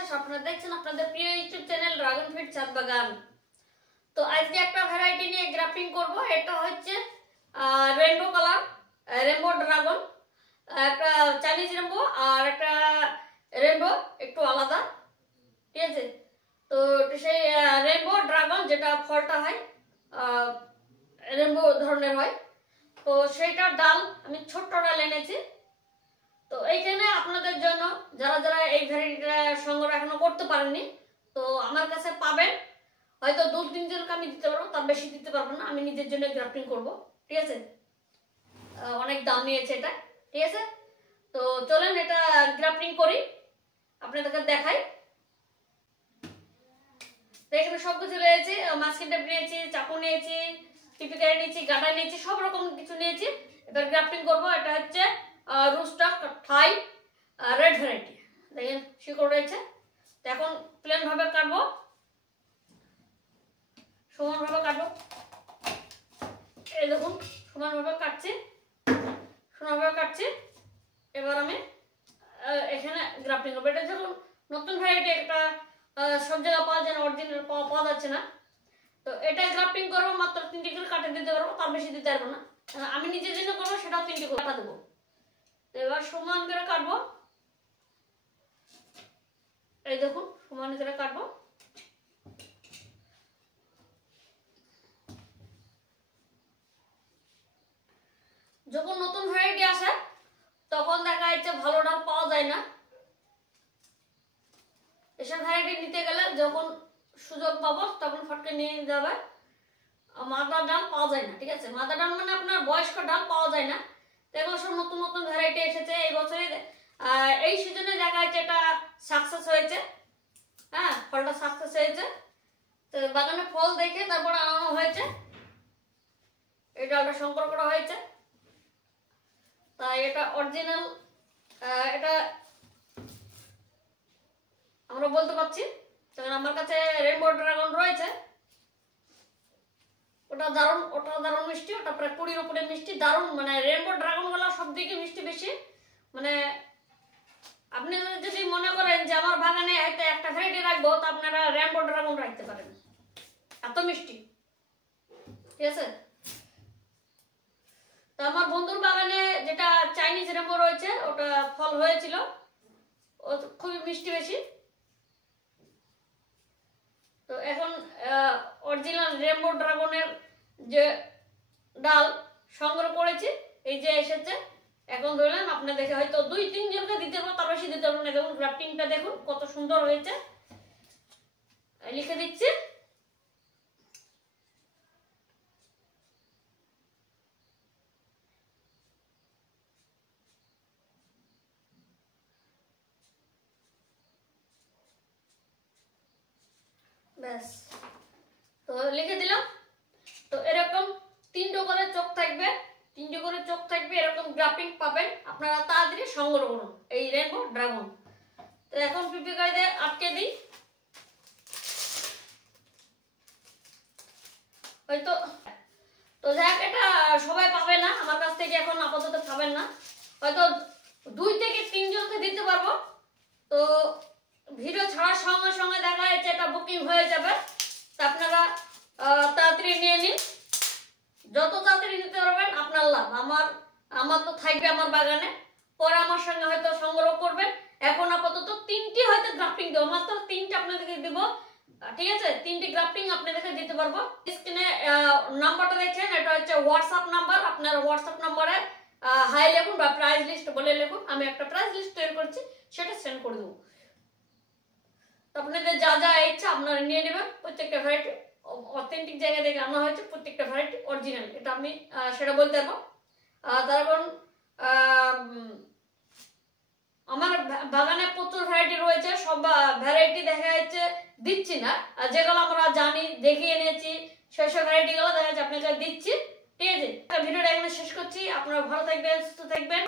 বিশ্বাস। আপনারা দেখছেন আপনাদের প্রিয় ইউটিউব চ্যানেল ড্রাগন ফ্রুট ছাদ বাগান। তো আজকে একটা ভ্যারাইটি নিয়ে গ্রাফটিং করব। এটা হচ্ছে রেইনবো কালার রেইনবো ড্রাগন, একটা চাইনিজ রেইনবো আর একটা রেইনবো একটু আলাদা, ঠিক আছে। তো সেই রেইনবো ড্রাগন যেটা ফলটা হয় রেইনবো ধরনের হয়, তো সেইটার ডাল আমি ছোট্ট ডাল এনেছি। তো এইখানে আপনাদের জন্য যারা যারা এই ভ্যারাইটিটা সংগ্রহ এখনো করতে পারেননি, তো আমার কাছে পাবেন। হয়তো 2-3 জনকে আমি দিতে পারবো, তার বেশি দিতে পারবো না। আমি নিজের জন্য গ্রাফটিং করব, ঠিক আছে। অনেক দাম নিয়েছে এটা, ঠিক আছে। তো চলেন এটা গ্রাফটিং করি, আপনাদেরকে দেখাই। এখানে সব কিছু নিয়েছি, মাস্কিং টেপ নিয়েছি, চাকু নিয়েছি, টিপিকারি নিয়েছি, গাঁদা নিয়েছি, সব রকম কিছু নিয়েছি। এবার গ্রাফটিং করব। এটা হচ্ছে রুস্টাক থাই রেড ভ্যারাইটি, দেখেন শিকড় রয়েছে। তো এখন প্লেন ভাবে কাটবো, সমান ভাবে কাটবো। এই দেখুন সমান ভাবে কাটছি, সমানভাবে কাটছি। এবার আমি এখানে গ্রাফটিং করবো। এটা যখন নতুন ভ্যারাইটি, একটা সব জায়গায় পাওয়া যায় না, অরিজিনাল পাওয়া যাচ্ছে না। তো এটা গ্রাফটিং করবো, মাত্র 3টি করে কাটে দিতে পারবো, তার বেশি দিতে পারবো না। আমি নিজের জন্য করবো, সেটাও 3টি করে কাটা দেবো। তো এবার সমান করে কাটবো, এই দেখুন সমান করে কাটবো। যখন নতুন ভ্যারাইটি আসে তখন দেখা যাচ্ছে ভালো ডাল পাওয়া যায় না। এসব ভ্যারাইটি নিতে গেলে যখন সুযোগ পাবো তখন ফটকে নিয়ে যাবে। মাদার ডাল পাওয়া যায় না, ঠিক আছে। মাদার ডাল মানে আপনার বয়স্ক ডাল পাওয়া যায় না। এগুলো সব নতুন নতুন ভ্যারাইটি এসেছে এই বছরে। এই সিজনে দেখা যাচ্ছে এটা সাকসেস হয়েছে, হ্যাঁ ফলটা সাকসেস হয়েছে। তো বাগানে ফল দেখে তারপর আনানো হয়েছে, এই ডালটা সংগ্রহ করা হয়েছে। তাই এটা অরিজিনাল, এটা আমরা বলতে পারছি। কারণ আমার কাছে রেইনবো ড্রাগন রয়েছে, ওটা দারুণ মিষ্টি। ওটা প্রায় 20-র উপরে মিষ্টি, দারুণ। মানে রেইনবো ড্রাগন গুলো সব দিকে মিষ্টি বেশি। মানে আপনি যদি মনে করেন যে আমার বাগানে হয়তো একটা ভ্যারাইটি রাখবো, তো আপনারা রেইনবো ড্রাগন রাখতে পারেন, এত মিষ্টি, ঠিক আছে। তো আমার বন্ধুর বাগানে যেটা চাইনিজ রেইনবো রয়েছে, ওটা ফল হয়েছিল, ও খুবই মিষ্টি বেশি। তো এখন অরিজিনাল রেইনবো ড্রাগনের যে ডাল সংগ্রহ করেছি, এই যে এসেছে। এখন ধরলেন আপনি দেখে হয়তো 2-3 জনকে দিতে পারবো, তার বেশি দিতে পারবো না। দেখুন গ্রাফটিংটা দেখুন কত সুন্দর হয়েছে, লিখে দিচ্ছি। ব্যাস, তো লিখে দিলাম। তো এরকম 3টে করে চোখ থাকবে, 3টে করে চোখ থাকবে, এরকম গ্রাফটিং পাবেন। আপনারা তাড়াতাড়ি সংগ্রহ করুন এই রেইনবো ড্রাগন। তো এখন পিপি কায়দে আটকে দিই। হয়তো তো যাক, এটা সবাই পাবে না আমার কাছ থেকে, এখন আপাতত পাবেন না। হয়তো 2-3 জনকে দিতে পারবো। তো ভিডিও ছাড়ার সঙ্গে সঙ্গে দেখা যাচ্ছে এটা বুকিং হয়ে যাবে। তা আপনারা তাড়াতাড়ি নিয়ে নিন, যত তাড়াতাড়ি নিতে পারবেন আপনার লাভ। আমার তো থাকবে আমার বাগানে, পরে আমার সঙ্গে হয়তো সংগ্রহ করবেন। এখন আপাতত 3টি হয়তো গ্রাফটিং দেবো, মাত্র 3টে আপনাদেরকে দেবো, ঠিক আছে। 3টি গ্রাফটিং আপনাদেরকে দিতে পারবো। স্ক্রিনে নাম্বারটা দেখছেন, এটা হচ্ছে হোয়াটসঅ্যাপ নাম্বার। আপনার হোয়াটসঅ্যাপ নাম্বারে হাই লিখুন বা প্রাইস লিস্ট বলে লিখুন, আমি একটা প্রাইস লিস্ট তৈরি করছি, সেটা সেন্ড করে দেবো। তো আপনাদের যা যা ইচ্ছা আপনারা নিয়ে নেবেন। প্রত্যেকটা ভ্যারাইটি অথেন্টিক জায়গা থেকে আনা হয়েছে, প্রত্যেকটা ভ্যারাইটি অরিজিনাল, এটা আমি সেটা বলতে পারবো। তার কারণ আমার বাগানে প্রচুর ভ্যারাইটি রয়েছে, সব ভ্যারাইটি দেখা যাচ্ছে দিচ্ছি না। যেগুলো আমরা জানি দেখে এনেছি সেসব ভ্যারাইটি গুলো দেখা যাচ্ছে আপনাকে দিচ্ছি, ঠিক আছে। ভিডিওটা এখানে শেষ করছি। আপনারা ভালো থাকবেন, সুস্থ থাকবেন।